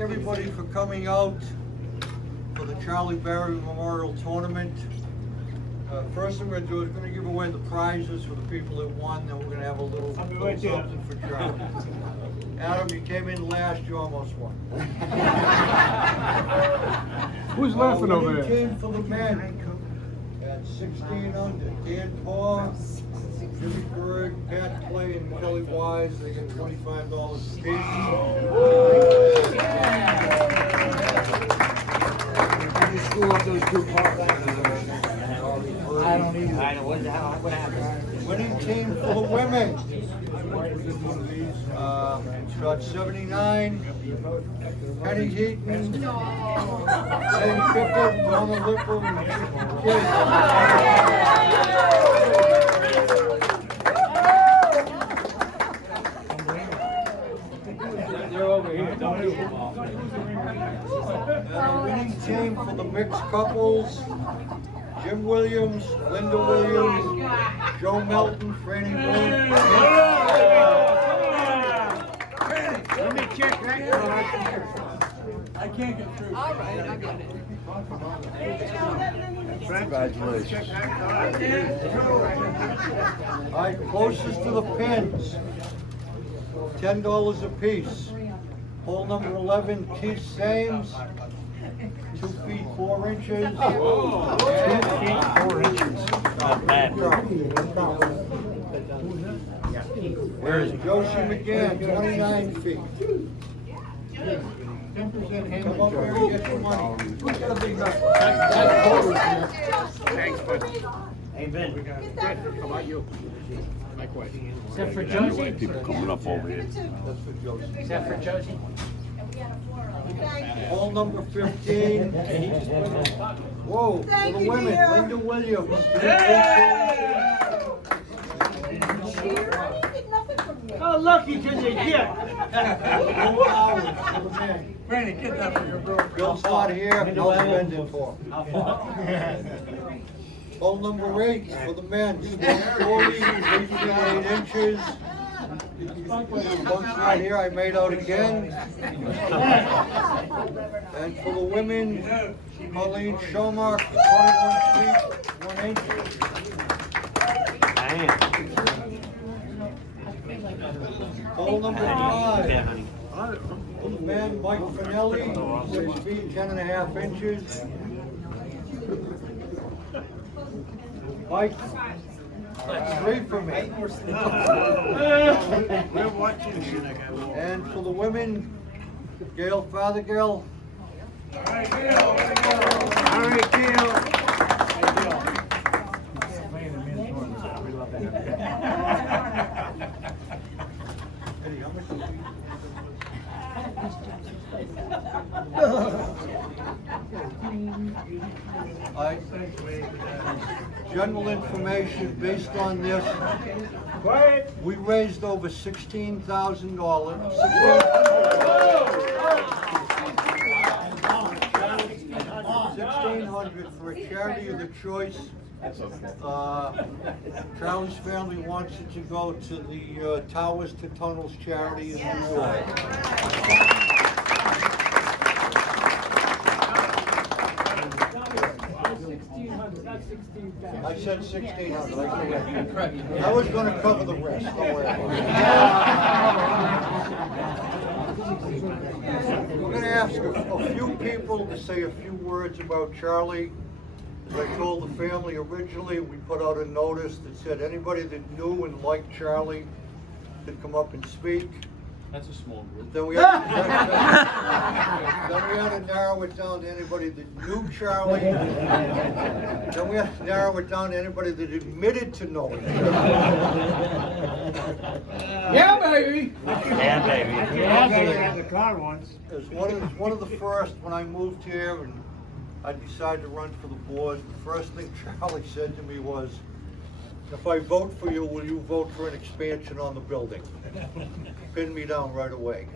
Everybody for coming out for the Charley Barry Memorial Tournament. First thing we're going to do is going to give away the prizes for the people that won, then we're going to have a little something for Charley. Adam, you came in last, you almost won. Who's laughing over there? Team for the men at 16 under. Dan Paul, Jimmy Berg, Pat Clay, and Kelly Wise. They get $25 apiece. Did you screw up those two parts? I don't either. I know what happened. Winning team for the women. Shot 79. Penny Heaton. Jane Pickett, Donna Lipple, and Kid. They're over here. The winning team for the mixed couples. Jim Williams, Linda Williams, Joe Melton, Franny Bloom. Let me check that. I can't get through. All right, I got it. Congratulations. All right, closest to the pins, $10 a piece. Hole number 11, Keith Sames, 2 feet 4 inches. 2 feet 4 inches. Not bad. Where is Josie McGann, 29 feet. 10% come up here and get your money. Thanks, bud. Hey, Ben. Good. How about you? Likewise. Is that for Josie? People coming up over here. That's for Josie. Is that for Josie? Hole number 15. Whoa, for the women, Linda Williams. Oh, lucky to the gift. Brandon, get that for your bro. Bill's not here, no spending for. Hole number 8 for the men, 40, 3 feet 8 inches. Bunch right here, I made out again. And for the women, Colleen Schomark, 21 feet 1 inch. Hole number 5. For the men, Mike Finelli, 6 feet 10.5 inches. Mike, 3 for me. We're watching you. And for the women, Gail Fothergill. All right, Gail. General information based on this. Quiet. We raised over $16,000. $1,600 for a charity of the choice. Charley's family wants it to go to the Towers to Tunnels charity in New York. I said 1,600. I was going to cover the rest. Don't worry about it. We're going to ask a few people to say a few words about Charley. As I told the family originally, we put out a notice that said anybody that knew and liked Charley could come up and speak. That's a small group. Then we had to narrow it down to anybody that knew Charley. Then we had to narrow it down to anybody that admitted to knowing Charley. Yeah, baby. Yeah, baby. Yeah, the car once. It was one of the first when I moved here and I decided to run for the board. The first thing Charley said to me was, "If I vote for you, will you vote for an expansion on the building?" Pinned me down right away.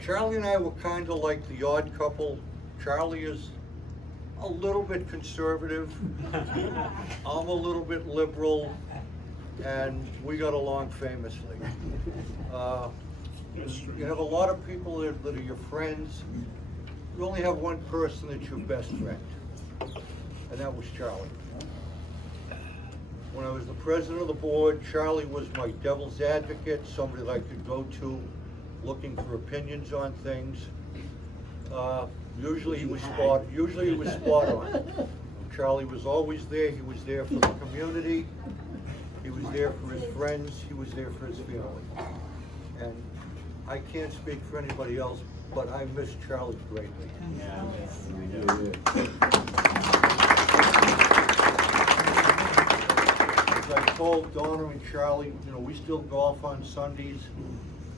Charley and I were kind of like the odd couple. Charley is a little bit conservative. I'm a little bit liberal, and we got along famously. You have a lot of people that are your friends. You only have one person that's your best friend, and that was Charlie. When I was the president of the board, Charlie was my devil's advocate, somebody that I could go to looking for opinions on things. Usually he was spot on. Charlie was always there. He was there for the community. He was there for his friends. He was there for his family. And I can't speak for anybody else, but I miss Charlie greatly. As I told Donna and Charlie, you know, we still golf on Sundays,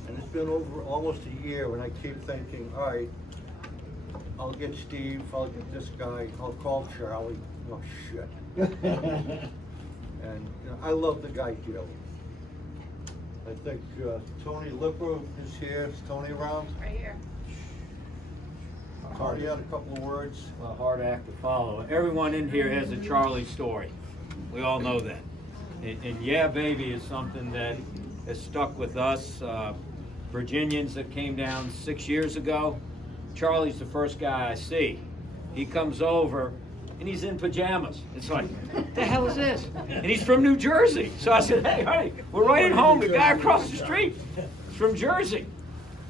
and it's been over almost a year, and I keep thinking, all right, I'll get Steve, I'll get this guy, I'll call Charlie. Oh, shit. And you know, I love the guy dearly. I think Tony Lipper is here. Is Tony around? Right here. Tony had a couple of words. A hard act to follow. Everyone in here has a Charlie story. We all know that. And yeah, baby is something that has stuck with us. Virginians that came down 6 years ago. Charlie's the first guy I see. He comes over and he's in pajamas. It's like, what the hell is this? And he's from New Jersey. So I said, hey, honey, we're right at home. The guy across the street is from Jersey.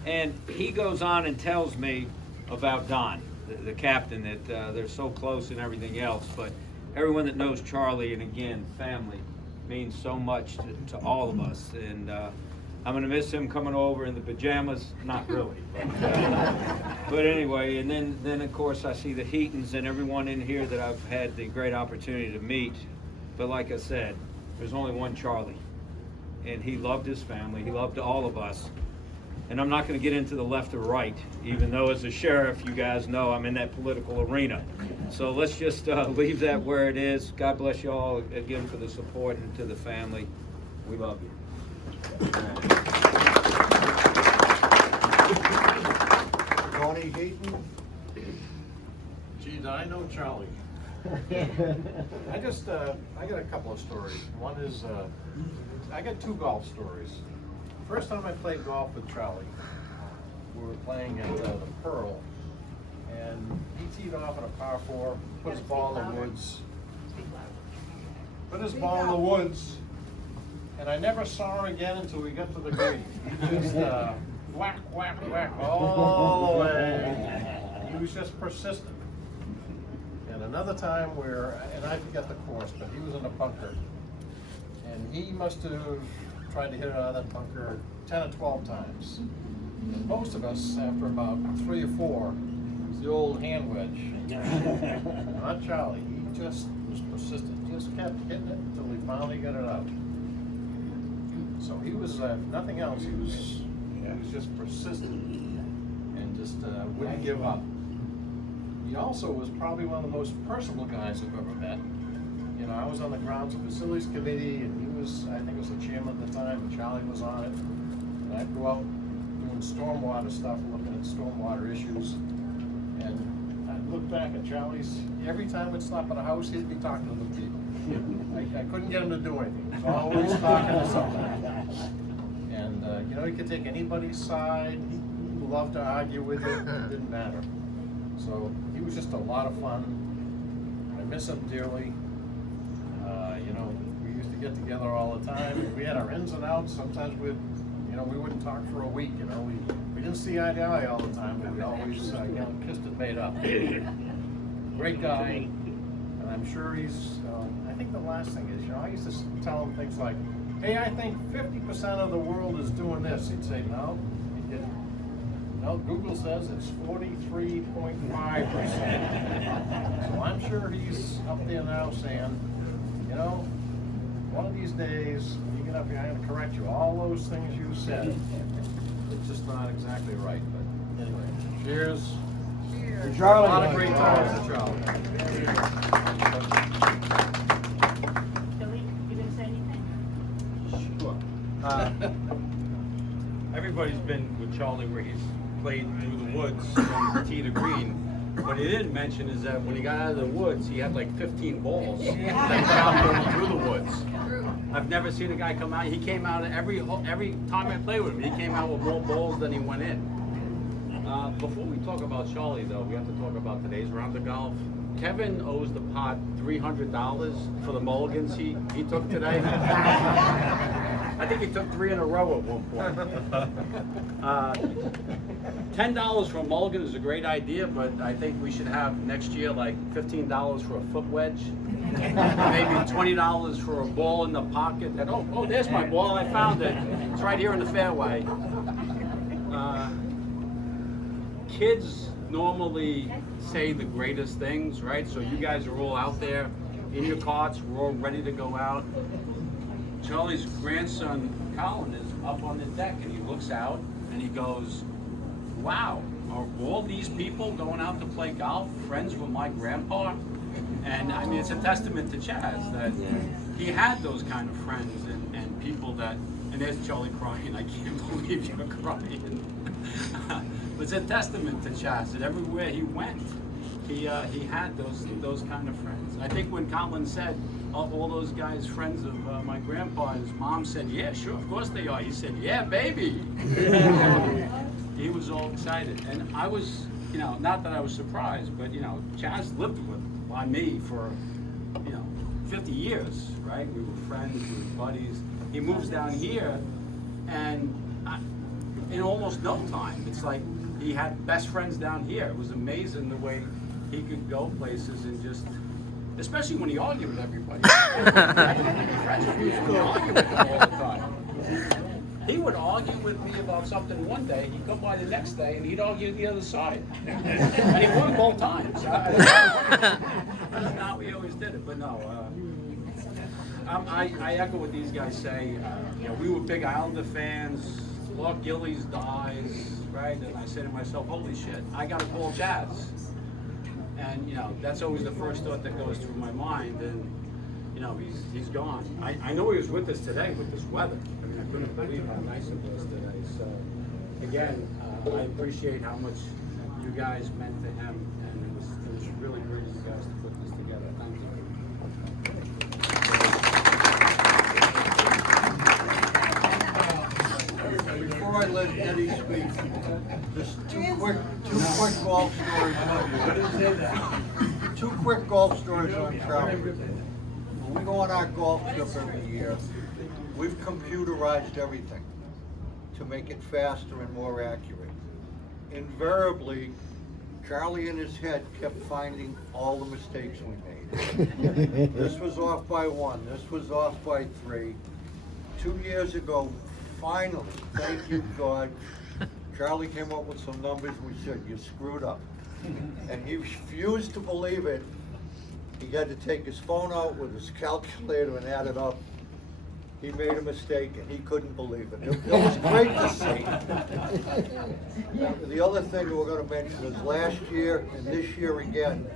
And he goes on and tells me about Don, the captain, that they're so close and everything else. But everyone that knows Charlie, and again, family, means so much to all of us. And I'm going to miss him coming over in the pajamas. Not really. But anyway, and then of course I see the Heatons and everyone in here that I've had the great opportunity to meet. But like I said, there's only one Charlie. And he loved his family. He loved all of us. And I'm not going to get into the left or right, even though as a sheriff, you guys know I'm in that political arena. So let's just leave that where it is. God bless you all again for the support, and to the family. We love you. Tony Heaton. Gee, I know Charlie. I got a couple of stories. One is, I got two golf stories. First time I played golf with Charlie, we were playing at the Pearl, and he teed off at a par 4, put his ball in the woods. And I never saw her again until we got to the green. Just whack, whack, whack all the way. He was just persistent. And another time where, and I forget the course, but he was in a bunker. And he must have tried to hit it out of that bunker 10 or 12 times. And most of us, after about 3 or 4, was the old hand wedge. Not Charlie. He just was persistent. Just kept hitting it until he finally got it out. So he was, if nothing else, he was just persistent and just wouldn't give up. He also was probably one of the most personal guys I've ever met. You know, I was on the grounds and facilities committee, and he was, I think, was the chairman at the time, and Charlie was on it. And I'd go out doing stormwater stuff, looking at stormwater issues. And I'd look back at Charlie's, every time we'd stop at a house, he'd be talking to the people. I couldn't get him to do anything. He was always talking to somebody. And, you know, he could take anybody's side. He loved to argue with you. It didn't matter. So he was just a lot of fun. I miss him dearly. You know, we used to get together all the time. We had our ins and outs. Sometimes we wouldn't talk for a week. You know, we didn't see eye to eye all the time, but we always kissed and made up. Great guy, and I'm sure he's. I think the last thing is, you know, I used to tell him things like, "Hey, I think 50% of the world is doing this." He'd say, "No, he didn't. No, Google says it's 43.5%." So I'm sure he's up there now saying, you know, one of these days, when you get up here, I'm going to correct you. All those things you said, it's just not exactly right. But anyway, cheers. For A Charlie. lot of great times at Charlie. Billy, you didn't say anything? Sure. Everybody's been with Charlie where he's played through the woods from the tee to green. What he didn't mention is that when he got out of the woods, he had like 15 balls that found going through the woods. I've never seen a guy come out. He came out every time I played with him. He came out with more balls than he went in. Before we talk about Charley, though, we have to talk about today's round of golf. Kevin owes the pot $300 for the mulligans he took today. I think he took 3 in a row at one point. $10 for a mulligan is a great idea, but I think we should have next year like $15 for a foot wedge, maybe $20 for a ball in the pocket. And oh, there's my ball. I found it. It's right here in the fairway. Kids normally say the greatest things, right? So you guys are all out there in your carts. We're all ready to go out. Charley's grandson, Colin, is up on the deck, and he looks out and he goes, wow, are all these people going out to play golf friends with my grandpa? And I mean, it's a testament to Chaz that he had those kind of friends and people that, and there's Charley crying, I can't believe you're crying. It's a testament to Chaz that everywhere he went, he had those kind of friends. I think when Colin said, all those guys friends of my grandpa, his mom said, yeah, sure, of course they are. He said, yeah, baby. He was all excited. And I was, not that I was surprised, but, Chaz lived by me for, 50 years, right? We were friends, we were buddies. He moves down here, and in almost no time, it's like he had best friends down here. It was amazing the way he could go places and just, especially when he argued with everybody. He argued with them all the time. He would argue with me about something one day, he'd come by the next day, and he'd argue the other side. And he won both times. That's not how we always did it, but no. I echo what these guys say. We were big Islander fans. Clark Gillies dies, right? And I say to myself, holy shit, I gotta call Chaz. And that's always the first thought that goes through my mind. And he's gone. I know he was with us today with this weather. I mean, I couldn't believe how nice it was today. So again, I appreciate how much you guys meant to him, and it was really great of you guys to put this together. Thank you. Before I let Eddie speak, just two quick golf stories. Two quick golf stories on Charley. When we go on our golf trip every year, we've computerized everything to make it faster and more accurate. Invariably, Charley in his head kept finding all the mistakes we made. This was off by 1, this was off by 3. 2 years ago, finally, thank you God, Charley came up with some numbers. We said, you screwed up. And he refused to believe it. He had to take his phone out with his calculator and add it up. He made a mistake and he couldn't believe it. It was great to see. The other thing that we're going to mention is last year and this year again,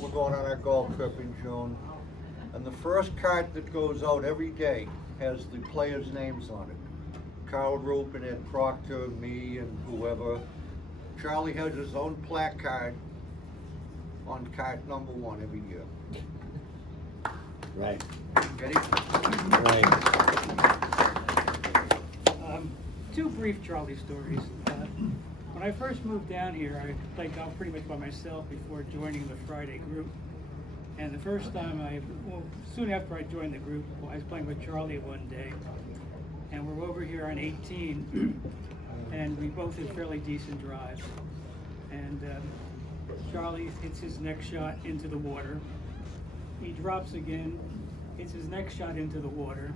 we're going on our golf trip in June. And the first card that goes out every day has the players' names on it. Carl Rupin, Ed Proctor, me, and whoever. Charley has his own placard on card number 1 every year. Right. Ready? Right. Two brief Charley stories. When I first moved down here, I played golf pretty much by myself before joining the Friday group. And the first time soon after I joined the group, I was playing with Charley one day. And we're over here on 18, and we both hit fairly decent drives. And Charley hits his next shot into the water. He drops again, hits his next shot into the water.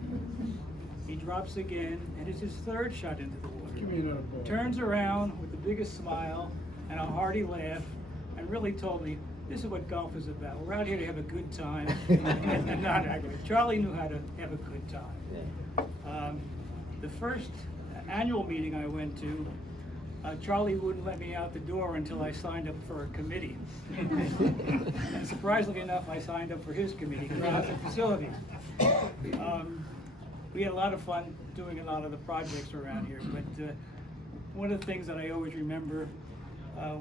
He drops again, and it's his third shot into the water. Turns around with the biggest smile and a hearty laugh, and really told me, this is what golf is about. We're out here to have a good time and not aggravate. Charley knew how to have a good time. The first annual meeting I went to, Charley wouldn't let me out the door until I signed up for a committee. And surprisingly enough, I signed up for his committee, grounds and facilities. We had a lot of fun doing a lot of the projects around here, but one of the things that I always remember,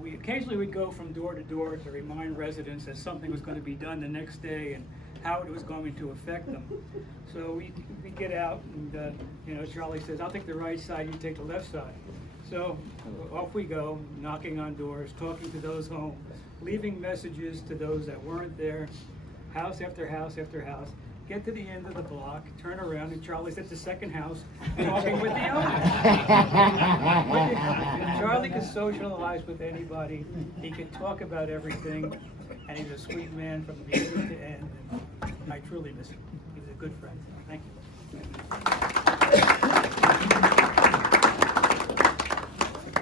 we occasionally would go from door to door to remind residents that something was going to be done the next day and how it was going to affect them. So we get out and, you know, Charlie says, I'll take the right side, you take the left side. So off we go, knocking on doors, talking to those home, leaving messages to those that weren't there, house after house after house. Get to the end of the block, turn around, and Charlie's at the second house talking with the owner. Charlie could socialize with anybody. He could talk about everything, and he's a sweet man from beginning to end. And I truly miss him. He's a good friend. Thank you.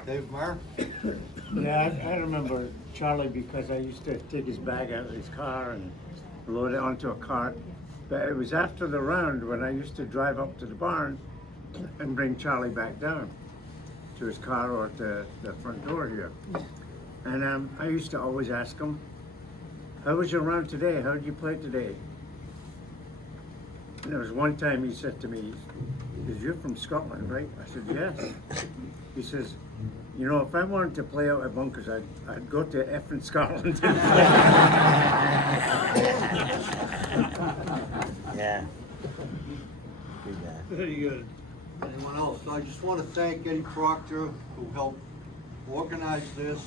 Dave Meyer? Yeah, I remember Charlie because I used to take his bag out of his car and load it onto a cart. But it was after the round when I used to drive up to the barn and bring Charlie back down to his car or to the front door here. And I used to always ask him, how was your round today? How did you play today? And there was one time he said to me, he says, you're from Scotland, right? I said, yes. He says, you know, if I wanted to play out at bunkers, I'd go to effing Scotland. Yeah. Very good. Anyone else? I just want to thank Eddie Proctor, who helped organize this,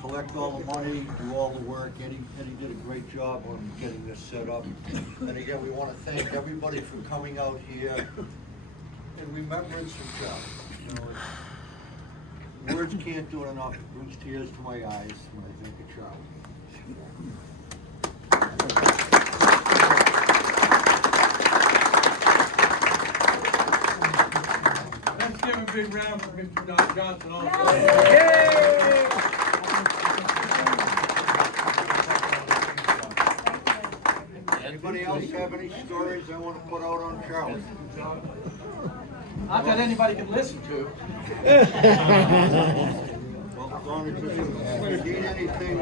collect all the money, do all the work. Eddie did a great job on getting this set up. And again, we want to thank everybody for coming out here in remembrance of Charlie. You know, words can't do it enough. It brings tears to my eyes when I think of Charlie. Let's give a big round for Mr. Don Johnson also. Anybody else have any stories they want to put out on Charlie? Not that anybody can listen to. Well, Donna, if you need anything,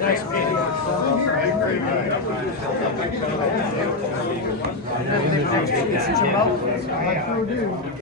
Nice meeting you.